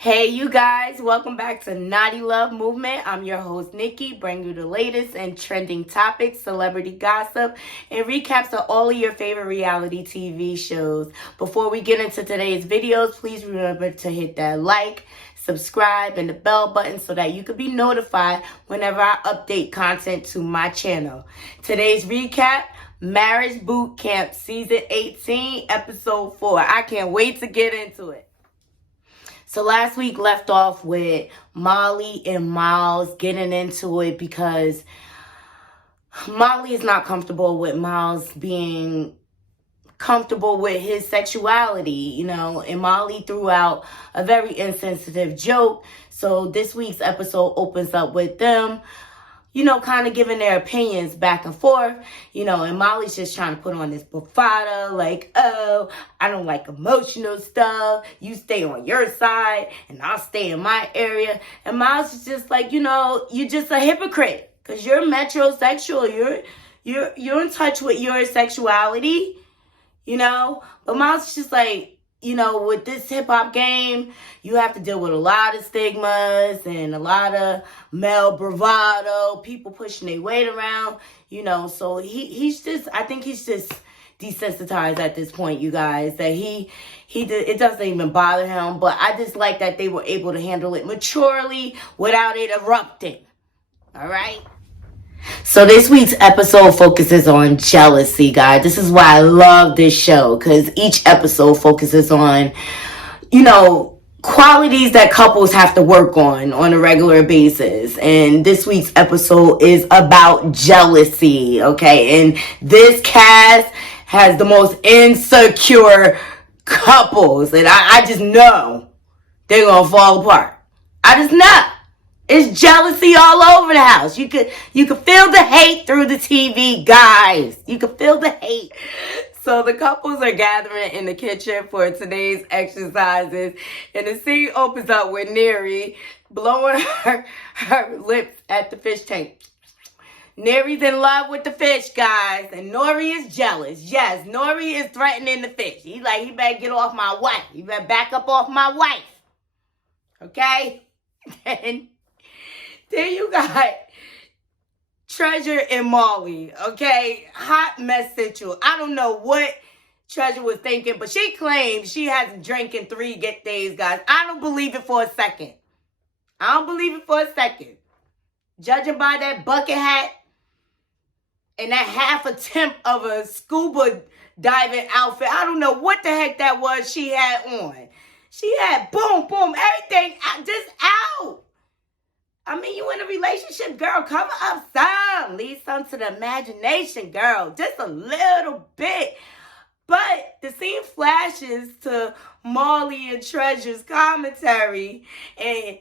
Hey, you guys, welcome back to Naughty Love Movement. I'm your host, Nikki, bringing you the latest and trending topics, celebrity gossip, and recaps of all of your favorite reality TV shows. Before we get into today's videos, please remember to hit that like, subscribe, and the bell button so that you can be notified whenever I update content to my channel. Today's recap, Marriage Bootcamp Season 18, Episode 4. I can't wait to get into it. So last week left off with Molly and Miles getting into it because Molly is not comfortable with Miles being comfortable with his sexuality, and Molly threw out a very insensitive joke. So this week's episode opens up with them kind of giving their opinions back and forth, and Molly's just trying to put on this bravado, like, oh, I don't like emotional stuff. You stay on your side, and I'll stay in my area. And Miles is just like, you're just a hypocrite, because you're metrosexual. You're in touch with your sexuality, But Miles is just like, with this hip-hop game, you have to deal with a lot of stigmas and a lot of male bravado, people pushing their weight around, so I think he's just desensitized at this point, you guys, that it doesn't even bother him, but I just like that they were able to handle it maturely without it erupting, all right? So this week's episode focuses on jealousy, guys. This is why I love this show, because each episode focuses on, qualities that couples have to work on a regular basis. And this week's episode is about jealousy, okay? And this cast has the most insecure couples. And I just know they're going to fall apart. I just know. It's jealousy all over the house. You could feel the hate through the TV, guys. You could feel the hate. So the couples are gathering in the kitchen for today's exercises. And the scene opens up with Neri blowing her lips at the fish tank. Neri's in love with the fish, guys. And Nori is jealous. Yes, Nori is threatening the fish. He's like, you better get off my wife. You better back up off my wife. Okay? Then you got Treasure and Molly, okay? Hot mess situation. I don't know what Treasure was thinking, but she claims she hasn't drank in 3 days, guys. I don't believe it for a second. Judging by that bucket hat and that half attempt of a scuba diving outfit, I don't know what the heck that was she had on. She had boom, everything just out. I mean, you in a relationship, girl, cover up some. Leave some to the imagination, girl. Just a little bit. But the scene flashes to Molly and Treasure's commentary. And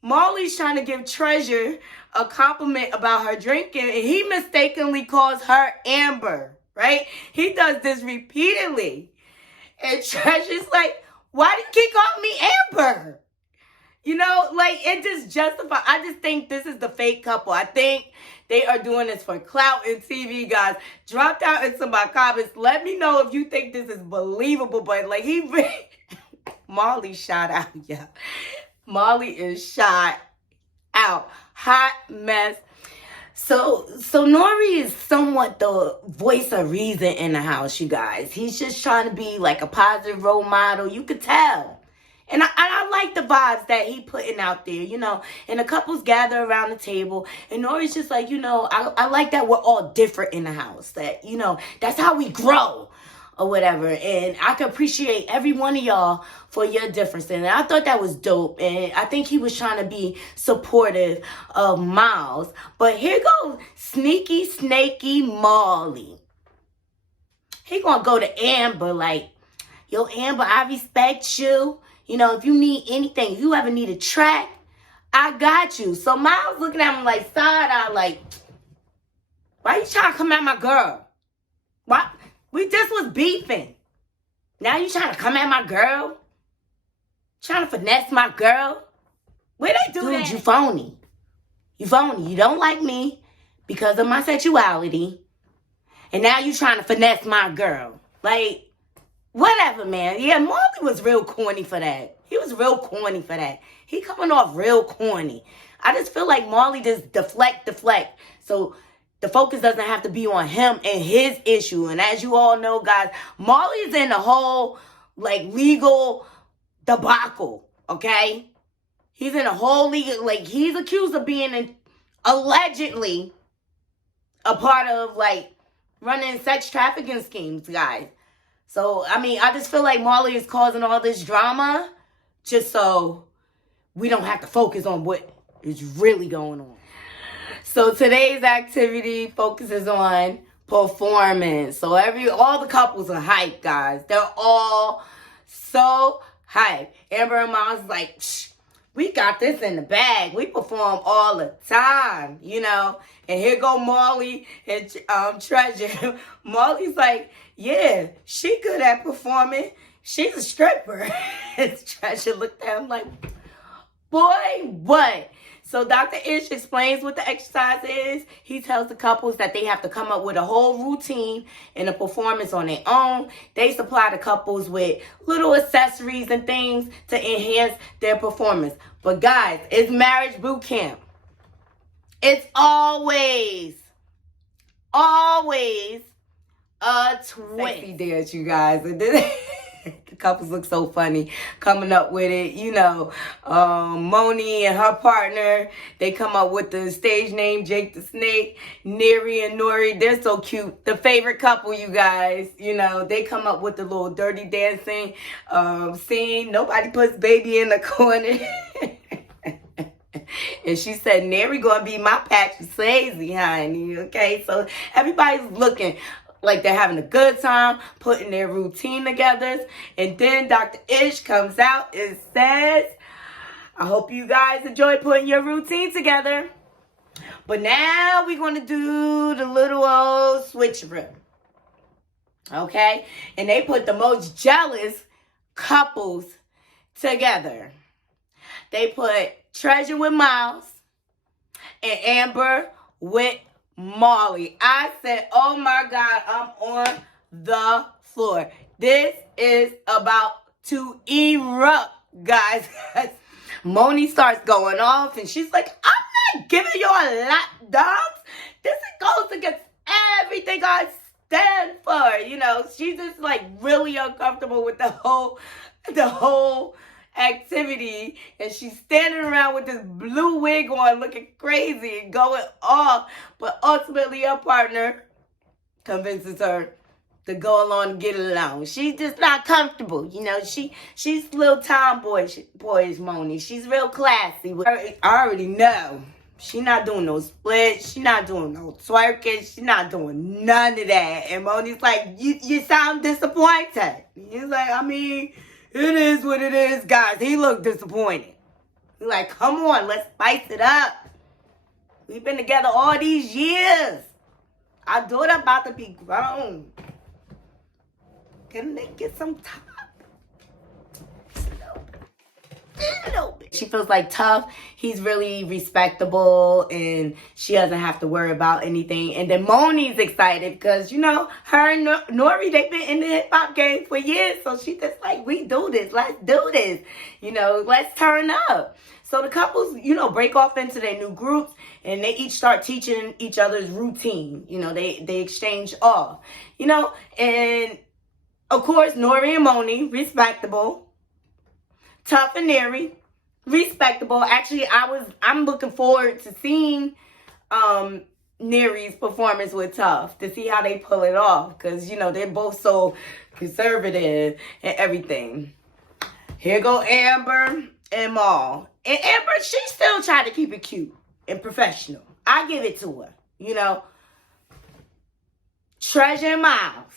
Molly's trying to give Treasure a compliment about her drinking. And he mistakenly calls her Amber, right? He does this repeatedly. And Treasure's like, why do you keep calling me Amber? It just justifies. I just think this is the fake couple. I think they are doing this for clout and TV, guys. Drop down into my comments. Let me know if you think this is believable. But, Molly shot out, yeah. Molly is shot out. Hot mess. So Nori is somewhat the voice of reason in the house, you guys. He's just trying to be like a positive role model. You could tell. And I like the vibes that he putting out there, And the couples gather around the table. And Nori's just like, I like that we're all different in the house. That, that's how we grow or whatever. And I can appreciate every one of y'all for your difference. And I thought that was dope. And I think he was trying to be supportive of Miles. But here goes sneaky, snaky Molly. He gonna go to Amber like, yo, Amber, I respect you. If you need anything, if you ever need a track, I got you. So Miles looking at him like side-eye, like, why you trying to come at my girl? Why? We just was beefing. Now you trying to come at my girl? Trying to finesse my girl? Where they do that? Dude, you phony. You phony. You don't like me because of my sexuality. And now you trying to finesse my girl. Like, whatever, man. Yeah, Molly was real corny for that. He was real corny for that. He coming off real corny. I just feel like Marley just deflect. So the focus doesn't have to be on him and his issue. And as you all know, guys, Marley's in the whole, like, legal debacle, okay? He's in a whole legal, like, he's accused of being allegedly a part of, like, running sex trafficking schemes, guys. So, I mean, I just feel like Marley is causing all this drama just so we don't have to focus on what is really going on. So today's activity focuses on performance. So all the couples are hyped, guys. They're all so hyped. Amber and Miles is like, shh, we got this in the bag. We perform all the time, you know. And here go Marley and Treasure. Marley's like, yeah, she good at performing. She's a stripper. And Treasure looked at him like, boy, what? So Dr. Ish explains what the exercise is. He tells the couples that they have to come up with a whole routine and a performance on their own. They supply the couples with little accessories and things to enhance their performance. But guys, it's marriage boot camp. It's always a twist. Sexy dance, you guys. The couples look so funny coming up with it. You know, Moni and her partner, they come up with the stage name, Jake the Snake. Neri and Nori, they're so cute. The favorite couple, you guys. You know, they come up with the little dirty dancing scene. Nobody puts baby in the corner. And she said, Neri gonna be my Patrick Swayze, honey. Okay, so everybody's looking like they're having a good time, putting their routine together. And then Dr. Ish comes out and says, I hope you guys enjoy putting your routine together. But now we're going to do the little old switcheroo. Okay? And they put the most jealous couples together. They put Treasure with Miles and Amber with Marley. I said, oh my God, I'm on the floor. This is about to erupt, guys. Moni starts going off and she's like, I'm not giving you a lap dance. This goes against everything I stand for. You know, she's just like really uncomfortable with the whole activity, and she's standing around with this blue wig on looking crazy and going off, but ultimately her partner convinces her to go along and get along. She's just not comfortable, you know. She's a little tomboyish, Moni. She's real classy. I already know she's not doing no splits, she's not doing no twerking, she's not doing none of that. And Moni's like, you sound disappointed. He's like, I mean, it is what it is, guys. He looked disappointed. He's like, come on, let's spice it up. We've been together all these years. Our daughter about to be grown. Can they get some top? A little bit. She feels like Tough, he's really respectable and she doesn't have to worry about anything. And then Moni's excited because, you know, her and Nori, they've been in the hip-hop game for years. So she's just like, we do this. Let's do this. You know, let's turn up. So the couples, you know, break off into their new groups and they each start teaching each other's routine. You know, they exchange off. You know, and of course, Nori and Moni, respectable. Tough and Neri, respectable. Actually, I'm looking forward to seeing Neri's performance with Tough to see how they pull it off, because you know they're both so conservative and everything. Here go Amber and Mal. And Amber, she still trying to keep it cute and professional. I give it to her. You know, Treasure and Miles,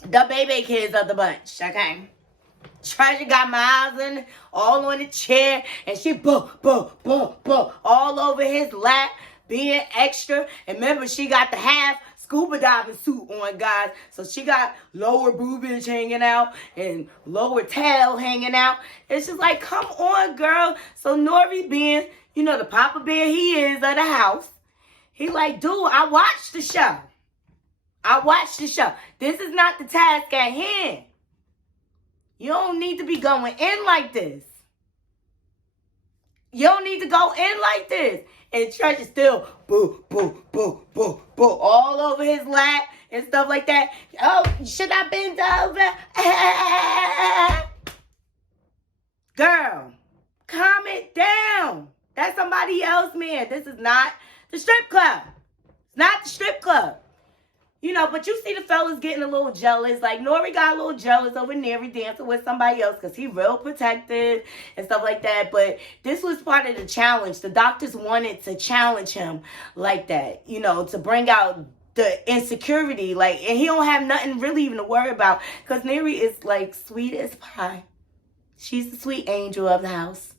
the baby kids of the bunch. Okay. Treasure got Miles in, all on the chair, and she all over his lap, being extra. And remember, she got the half scuba diving suit on, guys. So she got lower boobage hanging out and lower tail hanging out. It's just like, come on, girl. So Nori being, you know, the papa bear he is of the house, he like, dude, I watched the show. This is not the task at hand. You don't need to be going in like this. You don't need to go in like this. And Treasure still boo, boo, boo, boo, boo, all over his lap and stuff like that. Oh, should I bend over? Girl, calm it down. That's somebody else, man. This is not the strip club. It's not the strip club. You know, but you see the fellas getting a little jealous. Like, Nori got a little jealous over Neri dancing with somebody else because he real protective and stuff like that. But this was part of the challenge. The doctors wanted to challenge him like that, you know, to bring out the insecurity. Like, and he don't have nothing really even to worry about because Neri is, like, sweet as pie. She's the sweet angel of the house.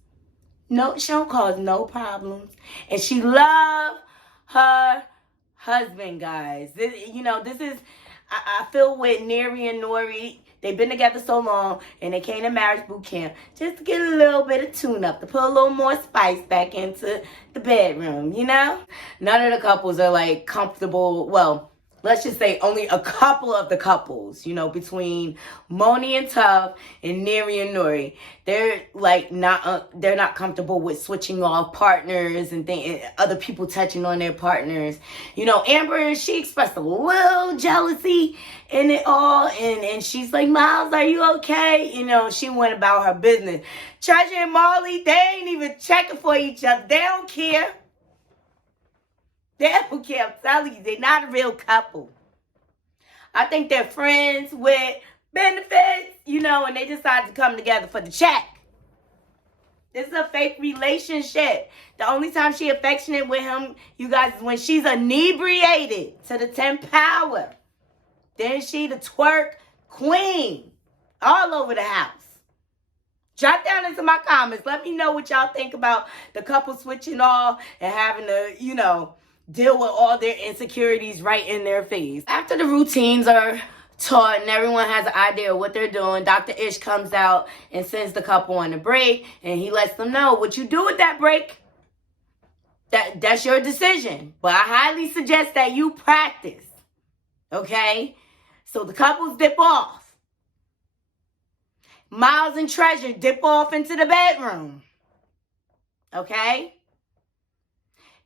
No, she don't cause no problems. And she love her husband, guys. This is, I feel with Neri and Nori, they've been together so long, and they came to marriage boot camp just to get a little bit of tune-up, to put a little more spice back into the bedroom, you know? None of the couples are, like, comfortable. Well, let's just say only a couple of the couples, you know, between Moni and Tuff and Neri and Nori, they're like they're not comfortable with switching off partners and other people touching on their partners. You know, Amber, she expressed a little jealousy in it all, and she's like, Miles, are you okay? You know, she went about her business. Treasure and Marley, they ain't even checking for each other. They don't care. They don't care. I'm telling you, they're not a real couple. I think they're friends with benefits, you know, and they decide to come together for the check. This is a fake relationship. The only time she affectionate with him, you guys, is when she's inebriated to the 10th power. Then she the twerk queen all over the house. Drop down into my comments. Let me know what y'all think about the couple switching off and having to, you know, deal with all their insecurities right in their face. After the routines are taught and everyone has an idea of what they're doing, Dr. Ish comes out and sends the couple on a break, and he lets them know what you do with that break. That's your decision. But I highly suggest that you practice. Okay? So the couples dip off. Miles and Treasure dip off into the bedroom. Okay?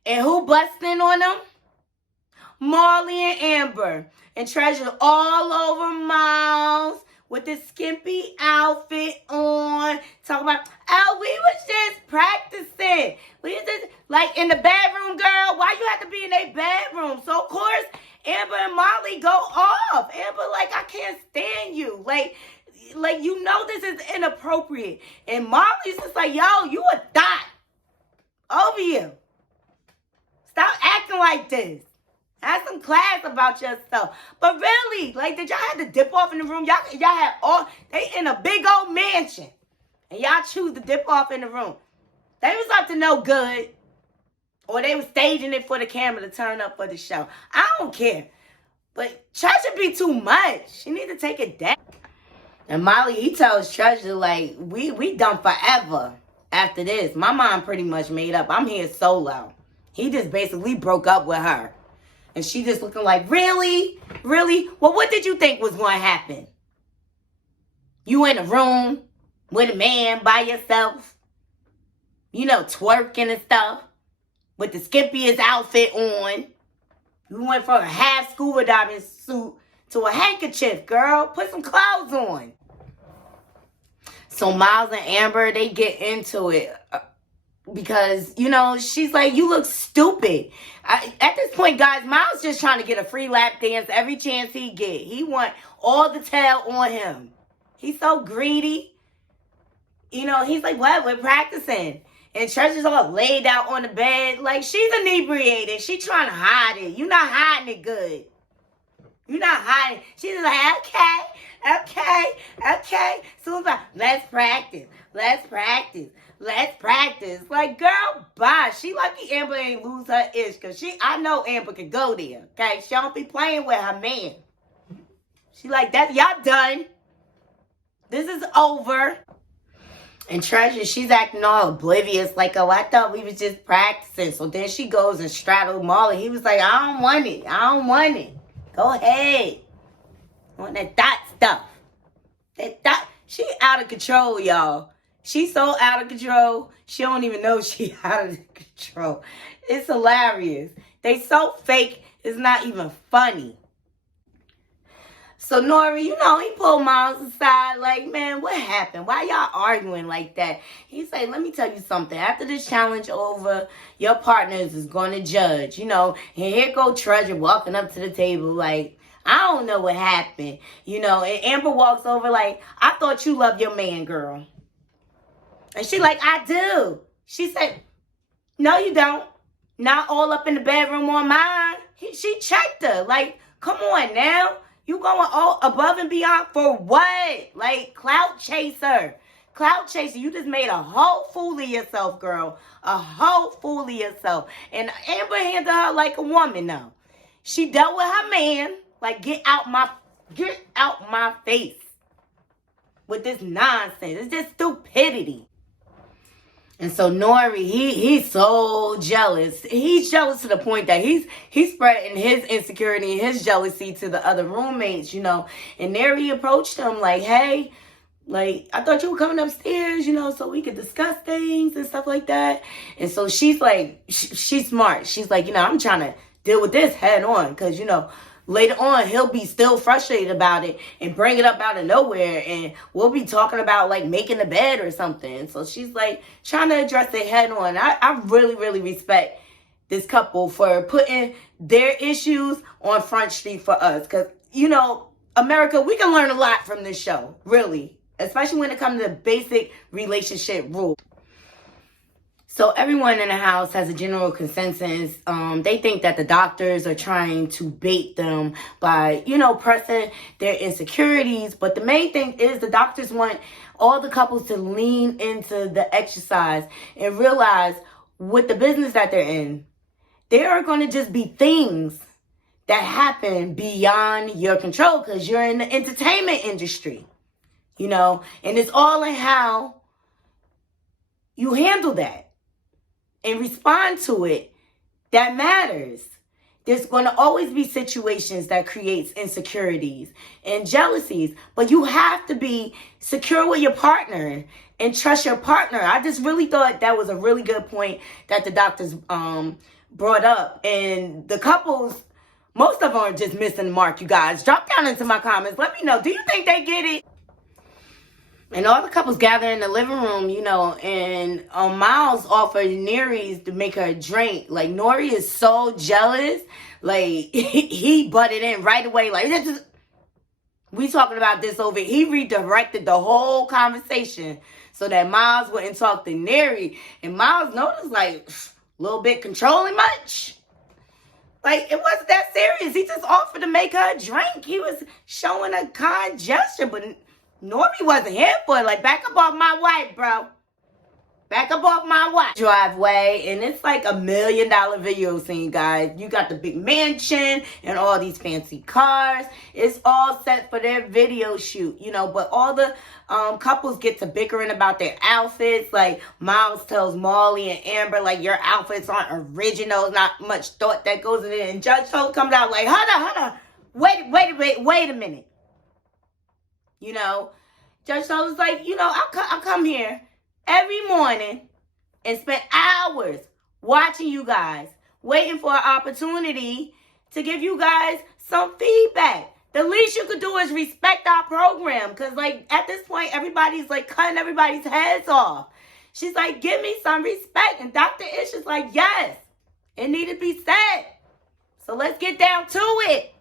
And who busts in on them? Marley and Amber. And Treasure all over Miles with this skimpy outfit on. Talking about, oh, we was just practicing. We was just, like, in the bedroom, girl. Why you have to be in a bedroom? So, of course, Amber and Marley go off. Amber, like, I can't stand you. Like, you know this is inappropriate. And Marley's just like, yo, you a thot. Over you. Stop acting like this. Have some class about yourself. But really, like, did y'all have to dip off in the room? Y'all had all, they in a big old mansion. And y'all choose to dip off in the room. They was up to no good. Or they was staging it for the camera to turn up for the show. I don't care. But Treasure be too much. She need to take it down. And Molly, he tells Treasure, like, we done forever after this. My mind pretty much made up. I'm here solo. He just basically broke up with her. And she just looking like, really? Really? Well, what did you think was going to happen? You in a room with a man by yourself, you know, twerking and stuff, with the skimpiest outfit on. You went from a half scuba diving suit to a handkerchief, girl. Put some clothes on. So Miles and Amber, they get into it. Because, you know, she's like, you look stupid. At this point, guys, Miles just trying to get a free lap dance every chance he get. He want all the tail on him. He's so greedy. You know, he's like, what? We're practicing. And Treasure's all laid out on the bed. Like, she's inebriated. She trying to hide it. You're not hiding it good. You're not hiding. She's like, okay. So it's like, let's practice. Like, girl, bye. She lucky Amber ain't lose her ish. Because I know Amber can go there. Okay? She don't be playing with her man. She like, that, y'all done. This is over. And Treasure, she's acting all oblivious. Like, oh, I thought we was just practicing. So then she goes and straddles Molly. He was like, I don't want it. Go ahead. I want that dot stuff. That dot. She out of control, y'all. She's so out of control. She don't even know she out of control. It's hilarious. They so fake, it's not even funny. So Nori, you know, he pulled Miles aside like, man, what happened? Why y'all arguing like that? He said, let me tell you something. After this challenge over, your partners is going to judge, you know. And here go Treasure walking up to the table like, I don't know what happened, you know. And Amber walks over like, I thought you loved your man, girl. And she like, I do. She said, no, you don't. Not all up in the bedroom on mine. She checked her. Like, come on now. You going all above and beyond for what? Like, clout chaser. Clout chaser. You just made a whole fool of yourself, girl. A whole fool of yourself. And Amber handled her like a woman, though. She dealt with her man. Like, get out my face. With this nonsense. It's just stupidity. And so Nori, he's so jealous. He's jealous to the point that he's spreading his insecurity and his jealousy to the other roommates, you know. And there he approached him like, hey, like, I thought you were coming upstairs, you know, so we could discuss things and stuff like that. And so she's like, she's smart. She's like, you know, I'm trying to deal with this head on because, you know, later on, he'll be still frustrated about it and bring it up out of nowhere. And we'll be talking about, like, making the bed or something. So she's, like, trying to address it head on. I really, really respect this couple for putting their issues on Front Street for us. Because, you know, America, we can learn a lot from this show, really. Especially when it comes to basic relationship rules. So everyone in the house has a general consensus. They think that the doctors are trying to bait them by, you know, pressing their insecurities. But the main thing is the doctors want all the couples to lean into the exercise and realize with the business that they're in, there are going to just be things that happen beyond your control because you're in the entertainment industry, you know, and it's all in how you handle that. And respond to it, that matters. There's going to always be situations that creates insecurities and jealousies, but you have to be secure with your partner and trust your partner. I just really thought that was a really good point that the doctors brought up. And the couples, most of them are just missing the mark, you guys. Drop down into my comments. Let me know. Do you think they get it? And all the couples gather in the living room, you know, and Miles offered Nori to make her a drink. Like, Nori is so jealous. Like, he butted in right away. Like, we talking about this over. He redirected the whole conversation so that Miles wouldn't talk to Nori. And Miles noticed, like, a little bit controlling much. Like, it wasn't that serious. He just offered to make her a drink. He was showing a kind gesture, but Nori wasn't here for it. Like, back up off my wife, bro. Back up off my wife. Driveway, and it's like $1 million video scene, guys. You got the big mansion and all these fancy cars. It's all set for their video shoot, you know. But all the couples get to bickering about their outfits. Like, Miles tells Molly and Amber, like, your outfits aren't original. Not much thought that goes in it. And Judge Hope comes out like, hold on. Wait a minute. You know, Judge Soul was like, you know, I'll come here every morning and spend hours watching you guys, waiting for an opportunity to give you guys some feedback. The least you could do is respect our program because, like, at this point, everybody's, like, cutting everybody's heads off. She's like, give me some respect. And Dr. Ish is like, yes, it needed to be said. So let's get down to it.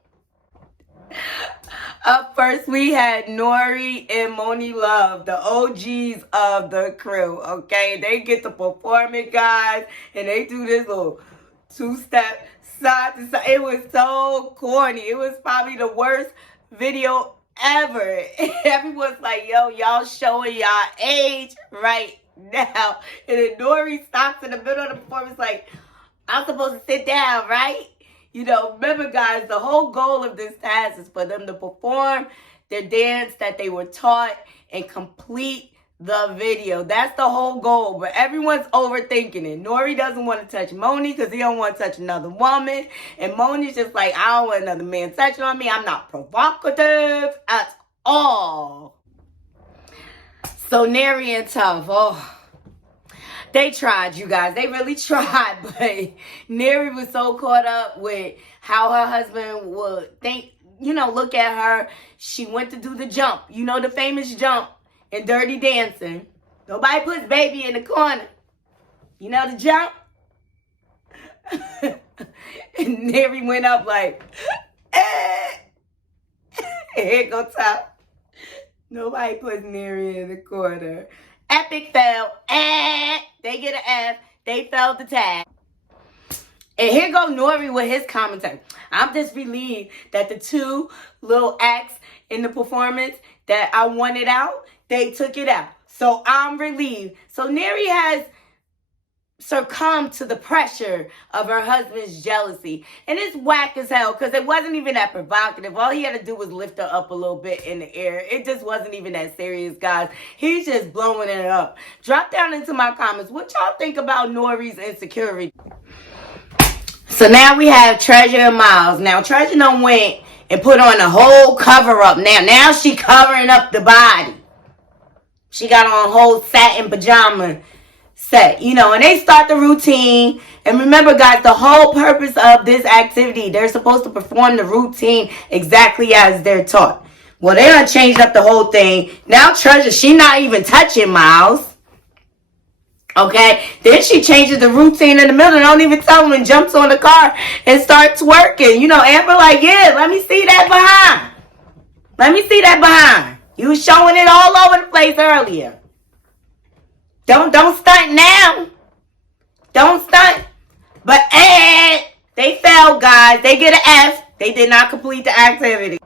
Up first, we had Nori and Moni Love, the OGs of the crew, okay? They get to perform it, guys, and they do this little two-step side to side. It was so corny. It was probably the worst video ever. Everyone's like, yo, y'all showing y'all age right now. And then Nori stops in the middle of the performance like, I'm supposed to sit down, right? You know, remember, guys, the whole goal of this task is for them to perform their dance that they were taught and complete the video. That's the whole goal, but everyone's overthinking it. Nori doesn't want to touch Moni because he don't want to touch another woman. And Moni's just like, I don't want another man touching on me. I'm not provocative at all. So Neri and Tough, oh, they tried, you guys. They really tried, but Neri was so caught up with how her husband would think, look at her. She went to do the jump. You know the famous jump in Dirty Dancing. Nobody puts baby in the corner. You know the jump? And Neri went up like, here go Tough. Nobody puts Neri in the corner. Epic fail. They get an F. They failed the tag. And here go Nori with his commentary. I'm just relieved that the two little acts in the performance that I wanted out, they took it out. So I'm relieved. So Neri has succumbed to the pressure of her husband's jealousy. And it's whack as hell because it wasn't even that provocative. All he had to do was lift her up a little bit in the air. It just wasn't even that serious, guys. He's just blowing it up. Drop down into my comments what y'all think about Nori's insecurity. So now we have Treasure and Miles. Now Treasure done went and put on a whole cover up. Now she covering up the body. She got on a whole satin pajama set, and they start the routine. And remember, guys, the whole purpose of this activity, they're supposed to perform the routine exactly as they're taught. Well, they done changed up the whole thing. Now Treasure, she not even touching Miles. Okay, then she changes the routine in the middle and don't even tell him and jumps on the car and starts twerking. Amber like, yeah, let me see that behind. Let me see that behind. You was showing it all over the place earlier. Don't stunt now. Don't stunt. But they failed, guys. They get an F. They did not complete the activity.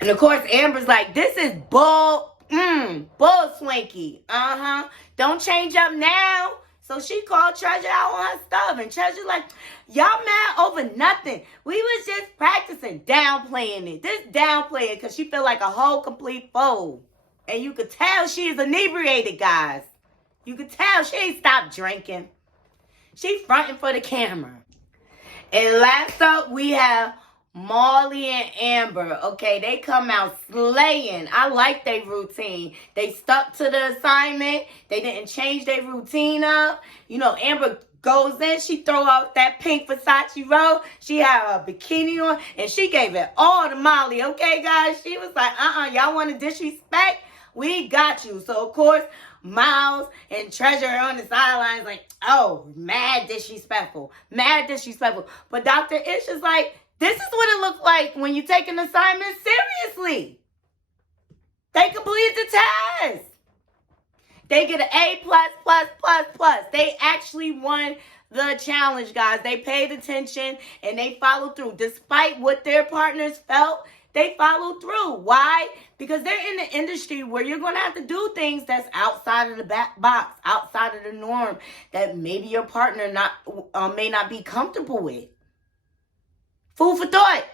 And of course, Amber's like, this is bull swanky. Don't change up now. So she called Treasure out on her stuff. And Treasure like, y'all mad over nothing. We was just practicing. Downplaying it. This downplaying because she feel like a whole complete fool. And you could tell she is inebriated, guys. You could tell she ain't stopped drinking. She fronting for the camera. And last up, we have Molly and Amber. Okay, they come out slaying. I like their routine. They stuck to the assignment. They didn't change their routine up. Amber goes in. She throw out that pink Versace robe. She had a bikini on. And she gave it all to Molly. Okay, guys? She was like, y'all want to disrespect? We got you. So, of course, Miles and Treasure on the sidelines like, oh, mad disrespectful. Mad disrespectful. But Dr. Ish is like, this is what it looked like when you take an assignment seriously. They completed the test. They get an A++++. They actually won the challenge, guys. They paid attention and they followed through. Despite what their partners felt, they followed through. Why? Because they're in the industry where you're going to have to do things that's outside of the box, outside of the norm, that maybe your partner may not be comfortable with. Food for thought.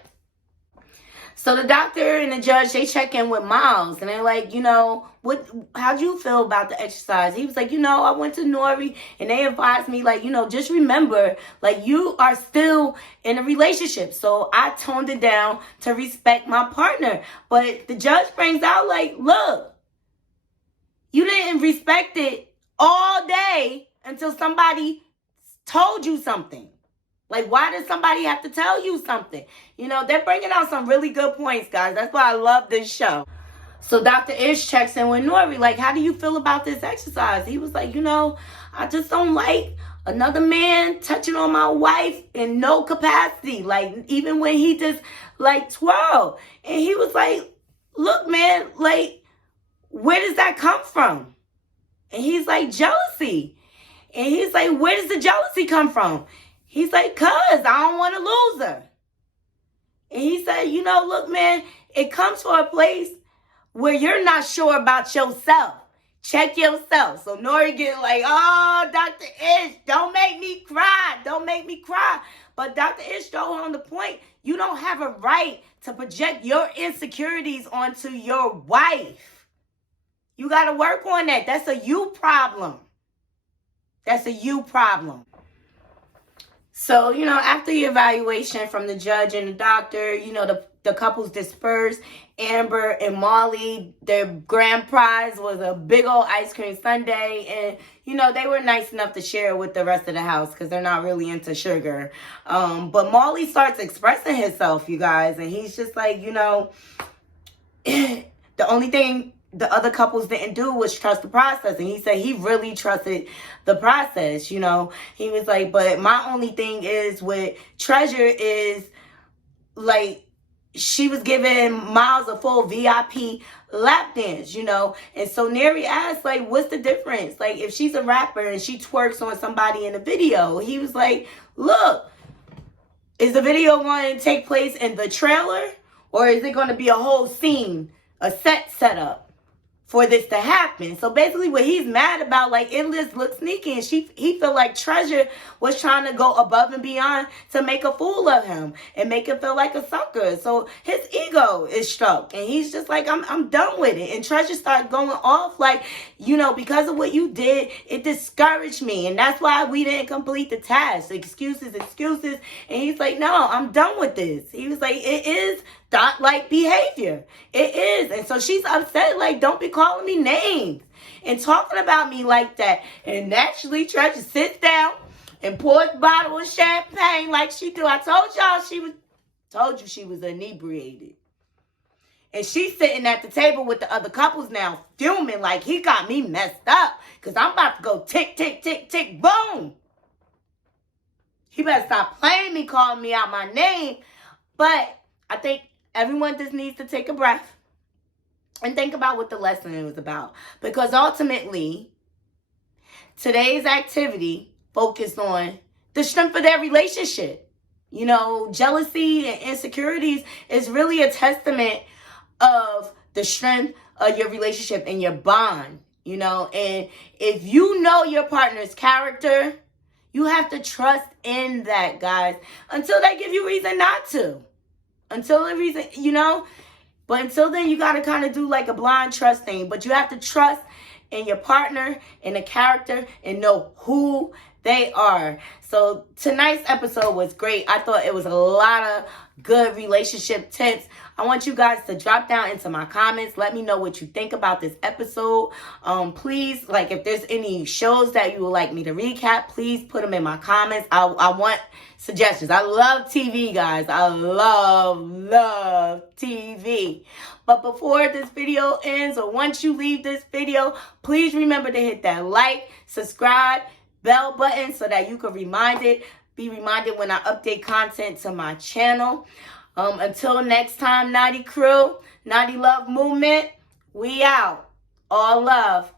So the doctor and the judge, they check in with Miles. And they're like, how'd you feel about the exercise? He was like, I went to Nori and they advised me, just remember, you are still in a relationship. So I toned it down to respect my partner. But the judge brings out, look, you didn't respect it all day until somebody told you something. Why does somebody have to tell you something? They're bringing out some really good points, guys. That's why I love this show. So Dr. Ish checks in with Nori, how do you feel about this exercise? He was like, I just don't like another man touching on my wife in no capacity. Even when he just, twirl. And he was like, look, man, where does that come from? And he's like, jealousy. And he's like, where does the jealousy come from? He's like, cuz I don't want to lose her. And he said, look, man, it comes to a place where you're not sure about yourself. Check yourself. So Nori getting oh, Dr. Ish, don't make me cry. Don't make me cry. But Dr. Ish drove on the point. You don't have a right to project your insecurities onto your wife. You got to work on that. That's a you problem. That's a you problem. So, after the evaluation from the judge and the doctor, the couples dispersed. Amber and Molly, their grand prize was a big old ice cream sundae. And, you know, they were nice enough to share it with the rest of the house because they're not really into sugar. But Molly starts expressing himself, you guys. And he's just like, you know, the only thing the other couples didn't do was trust the process. And he said he really trusted the process, you know. He was like, but my only thing is with Treasure is, like, she was giving Miles a full VIP lap dance, you know. And so Neri asked, like, what's the difference? Like, if she's a rapper and she twerks on somebody in a video, he was like, look, is the video going to take place in the trailer? Or is it going to be a whole scene, a set up for this to happen? So basically what he's mad about, like, it just looks sneaky, and he felt like Treasure was trying to go above and beyond to make a fool of him and make him feel like a sucker. So his ego is struck, and he's just like, I'm done with it. And Treasure started going off like, you know, because of what you did, it discouraged me, and that's why we didn't complete the task. Excuses. And he's like, no, I'm done with this. He was like, it is thought-like behavior. It is. And so she's upset, like, don't be calling me names and talking about me like that. And naturally, Treasure sits down and pours a bottle of champagne like she do. I told you she was inebriated. And she's sitting at the table with the other couples now, fuming like, he got me messed up because I'm about to go tick, tick, tick, tick, boom. He better stop playing me, calling me out my name. But I think everyone just needs to take a breath and think about what the lesson was about. Because ultimately, today's activity focused on the strength of their relationship. You know, jealousy and insecurities is really a testament of the strength of your relationship and your bond. You know, and if you know your partner's character, you have to trust in that, guys, until they give you reason not to. Until the reason, you know, but until then, you got to kind of do like a blind trust thing. But you have to trust in your partner, in the character, and know who they are. So tonight's episode was great. I thought it was a lot of good relationship tips. I want you guys to drop down into my comments. Let me know what you think about this episode. Please, like, if there's any shows that you would like me to recap, please put them in my comments. I want suggestions. I love TV, guys. I love TV. But before this video ends, or once you leave this video, please remember to hit that like, subscribe, bell button so that you can be reminded when I update content to my channel. Until next time, Naughty Crew, Naughty Love Movement, we out. All love.